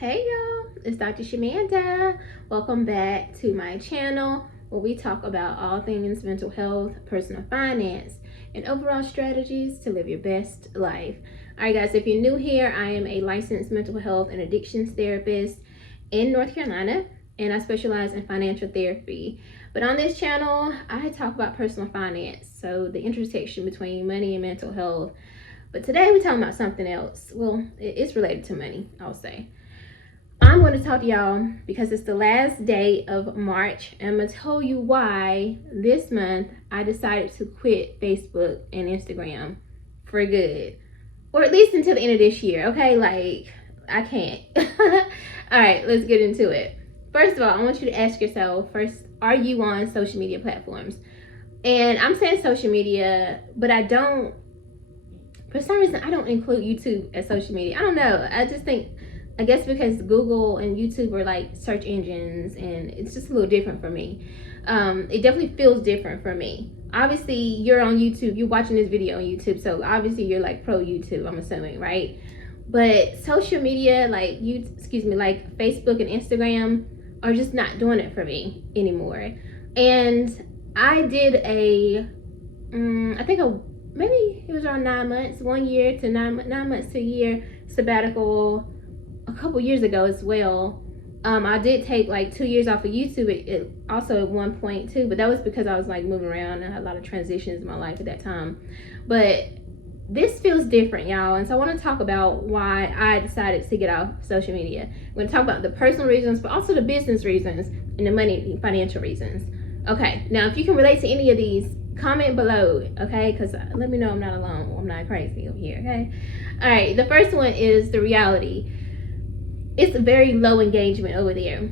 Hey y'all, it's Dr. Shamanda. Welcome back to my channel where we talk about all things mental health, personal finance, and overall strategies to live your best life. Alright guys, if you're new here, I am a licensed mental health and addictions therapist in North Carolina, and I specialize in financial therapy. But on this channel, I talk about personal finance, so the intersection between money and mental health. But today we're talking about something else. Well, it's related to money, I'll say. I'm going to talk to y'all because it's the last day of March. And I'm going to tell you why this month I decided to quit Facebook and Instagram for good. Or at least until the end of this year, okay? Like, I can't. All right, let's get into it. First of all, I want you to ask yourself first, are you on social media platforms? And I'm saying social media, but I don't, for some reason, I don't include YouTube as social media. I don't know. I guess because Google and YouTube are like search engines, and it's just a little different for me. It definitely feels different for me. Obviously, you're on YouTube. You're watching this video on YouTube, so obviously you're like pro YouTube, I'm assuming, right? But social media, like like Facebook and Instagram, are just not doing it for me anymore. And I did maybe it was around 9 months, 1 year to 9 months to a year sabbatical a couple years ago as well. I did take like 2 years off of YouTube it also at one point too, but that was because I was like moving around and I had a lot of transitions in my life at that time. But this feels different, y'all, and so I want to talk about why I decided to get off social media. I'm going to talk about the personal reasons, but also the business reasons and the money financial reasons. Okay, now if you can relate to any of these, comment below, okay? Because let me know I'm not alone. I'm not crazy over here, okay? All right, the first one is the reality. It's a very low engagement over there.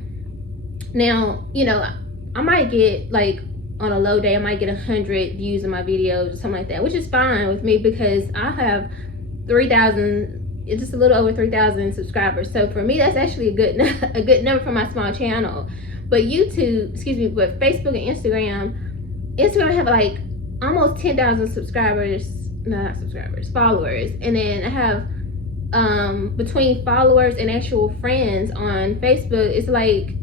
Now, you know, I might get like on a low day, I might get 100 views in my videos or something like that, which is fine with me because I have 3,000, it's just a little over 3,000 subscribers. So for me, that's actually a good number for my small channel. But but Facebook and Instagram have like almost 10,000 followers. And then I have between followers and actual friends on Facebook, it's like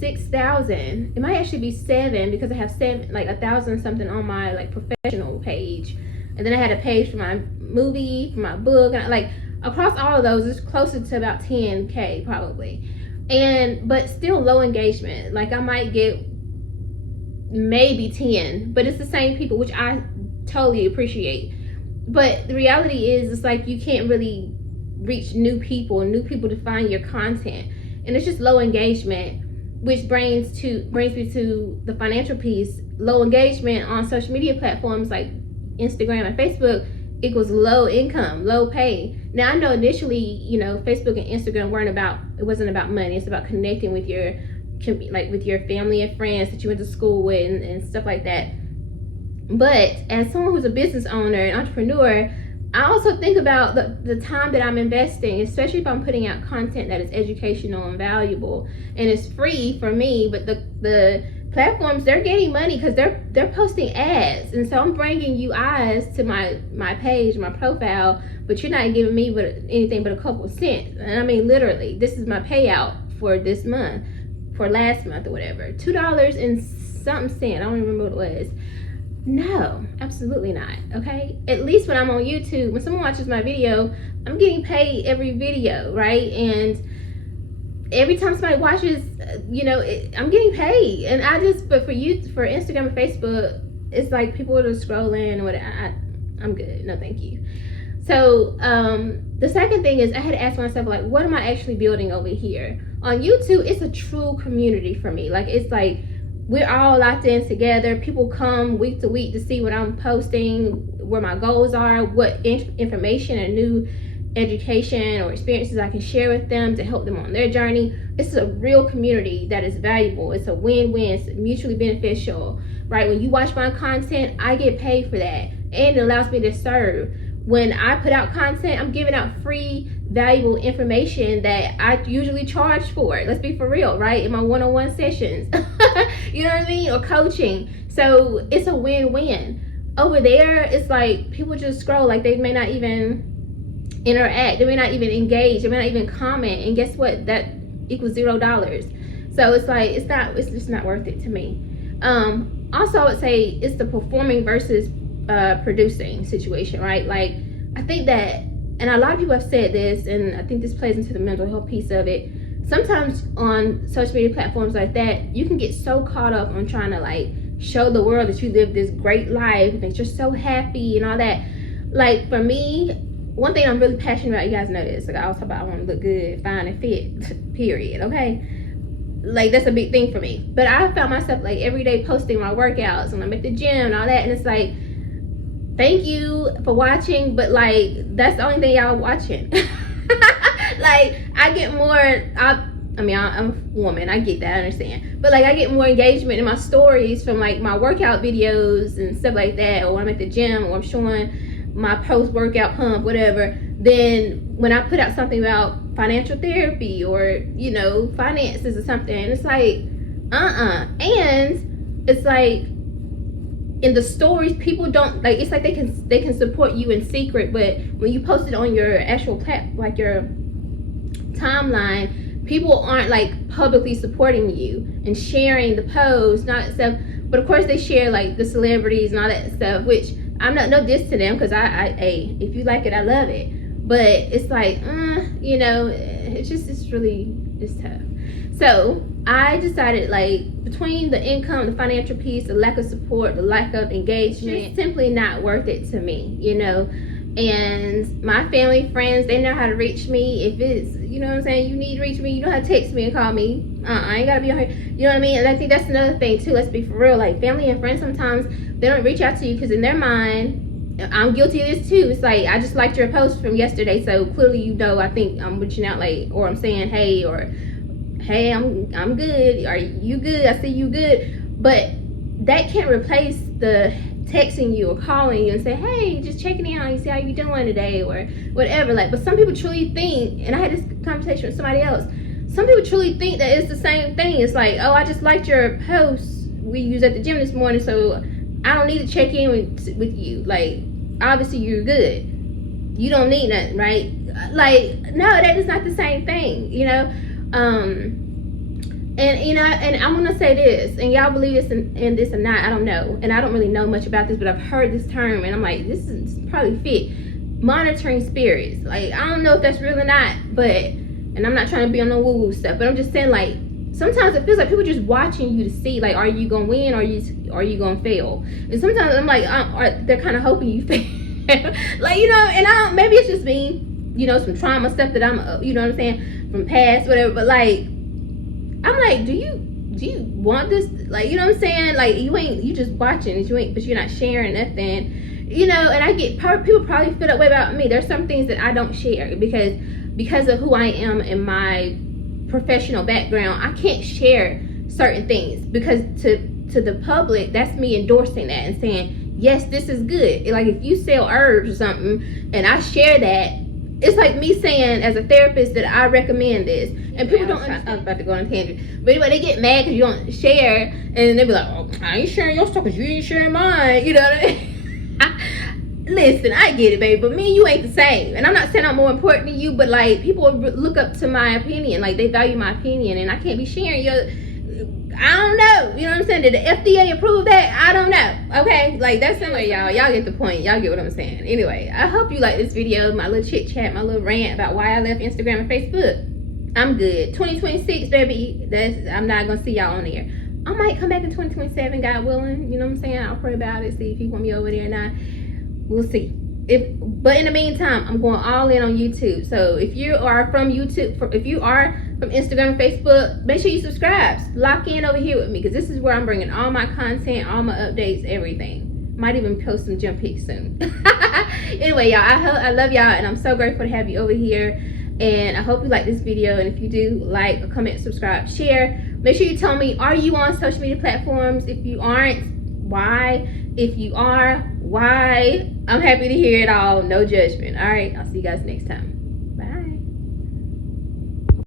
6,000. It might actually be 7 because I have 1,000 something on my like professional page, and then I had a page for my movie, for my book, and like across all of those, it's closer to about 10K probably. But still low engagement. Like I might get maybe 10, but it's the same people, which I totally appreciate. But the reality is, it's like you can't really reach new people to find your content, and it's just low engagement, which brings me to the financial piece. Low engagement on social media platforms like Instagram and Facebook equals low income, low pay. Now I know initially, you know, Facebook and Instagram wasn't about money. It's about connecting with your family and friends that you went to school with and stuff like that. But as someone who's a business owner and entrepreneur, I also think about the time that I'm investing, especially if I'm putting out content that is educational and valuable and it's free for me. But the platforms, they're getting money because they're posting ads, and so I'm bringing you eyes to my page, my profile, but you're not giving me anything but a couple cents. And I mean literally, this is my payout for this month, for last month or whatever, $2 and something cent. I don't remember what it was. No, absolutely not. Okay, at least when I'm on YouTube, when someone watches my video, I'm getting paid every video, right? And every time somebody watches, you know, I'm getting paid. And but for Instagram and Facebook, it's like people are just scrolling and whatever. I'm good. No, thank you. So the second thing is I had to ask myself, like, what am I actually building over here? On YouTube, it's a true community for me. Like, it's like we're all locked in together. People come week to week to see what I'm posting, where my goals are, what information and new education or experiences I can share with them to help them on their journey. It's a real community that is valuable. It's a win-win. It's mutually beneficial, right? When you watch my content, I get paid for that, and it allows me to serve. When I put out content, I'm giving out free, valuable information that I usually charge for. Let's be for real, right? In my one-on-one sessions, you know what I mean? Or coaching. So it's a win-win. Over there, it's like people just scroll, like they may not even interact, they may not even engage, they may not even comment, and guess what, that equals $0. So it's like it's just not worth it to me. Also, I would say it's the performing versus producing situation, right? Like, I think that, and a lot of people have said this, and I think this plays into the mental health piece of it. Sometimes on social media platforms like that, you can get so caught up on trying to like show the world that you live this great life, that you're so happy and all that. Like, for me, one thing I'm really passionate about, you guys know this, like I always talk about, I want to look good, fine, and fit, period, okay? Like, that's a big thing for me. But I found myself like every day posting my workouts when I'm at the gym and all that, and it's like, thank you for watching, but like, that's the only thing y'all watching. Like, I get more, I'm a woman, I get that, I understand, but like, I get more engagement in my stories from like my workout videos and stuff like that, or when I'm at the gym, or I'm showing my post-workout pump, whatever, than when I put out something about financial therapy or, you know, finances or something. It's like, and it's like, in the stories, people don't, like, it's like they can support you in secret, but when you post it on your actual like your timeline, people aren't like publicly supporting you and sharing the post and all that stuff. But of course they share like the celebrities and all that stuff, which I'm not, no diss to them, because hey, if you like it, I love it. But it's like, you know, it's tough. So I decided, like, between the income, the financial piece, the lack of support, the lack of engagement, it's simply not worth it to me, you know. And my family, friends, they know how to reach me. If it's, you know what I'm saying, you need to reach me, you know how to text me and call me. I ain't gotta be on here, you know what I mean? And I think that's another thing too, let's be for real. Like, family and friends, sometimes they don't reach out to you because in their mind, I'm guilty of this too, it's like, I just liked your post from yesterday, so clearly, you know, I think I'm reaching out, like, or I'm saying hey, or hey, I'm good, are you good, I see you good. But that can't replace the texting you or calling you and say, hey, just checking in on you, see how you doing today, or whatever. Like, but some people truly think, and I had this conversation with somebody else, some people truly think that it's the same thing. It's like, oh, I just liked your post we was at the gym this morning, so I don't need to check in with you. Like, obviously you're good, you don't need nothing, right? Like, no, that is not the same thing, you know. And you know, and I'm gonna say this, and y'all believe this in this or not, I don't know, and I don't really know much about this, but I've heard this term, and I'm like, this is probably fit, monitoring spirits. Like, I don't know if that's real or not, but, and I'm not trying to be on no woo-woo stuff, but I'm just saying, like, sometimes it feels like people just watching you to see, like, are you gonna win, or are you gonna fail? And sometimes I'm like, they're kind of hoping you fail. Like, you know, and maybe it's just me, you know, some trauma stuff that I'm, you know what I'm saying, from past, whatever, but like, I'm like, do you want this? Like, you know what I'm saying? Like, you just watching it, but you're not sharing nothing, you know. And I get, people probably feel that way about me. There's some things that I don't share because of who I am and my professional background. I can't share certain things because to the public, that's me endorsing that and saying, yes, this is good. Like, if you sell herbs or something and I share that, it's like me saying as a therapist that I recommend this, and people don't understand. I was about to go on a tangent, but anyway, they get mad because you don't share, and they be like, "Oh, I ain't sharing your stuff because you ain't sharing mine." You know what I mean? Listen, I get it, baby, but me and you ain't the same, and I'm not saying I'm more important than you, but like, people look up to my opinion, like they value my opinion, and I can't be sharing your. I don't know, you know what I'm saying? Did the FDA approve that? I don't know. Okay, like, that's anyway, y'all get the point. Y'all get what I'm saying. Anyway, I hope you like this video, my little chit chat, my little rant about why I left Instagram and Facebook. I'm good. 2026, baby. I'm not gonna see y'all on there. I might come back in 2027, God willing. You know what I'm saying? I'll pray about it, see if he want me over there or not. We'll see. But in the meantime, I'm going all in on YouTube. So if you are from YouTube, if you are from Instagram and Facebook, make sure you subscribe. Lock in over here with me, because this is where I'm bringing all my content, all my updates, everything. Might even post some jump pics soon. Anyway, y'all, I love y'all, and I'm so grateful to have you over here. And I hope you like this video. And if you do, like, comment, subscribe, share. Make sure you tell me, are you on social media platforms? If you aren't, why? If you are, why? I'm happy to hear it all. No judgment. All right, I'll see you guys next time.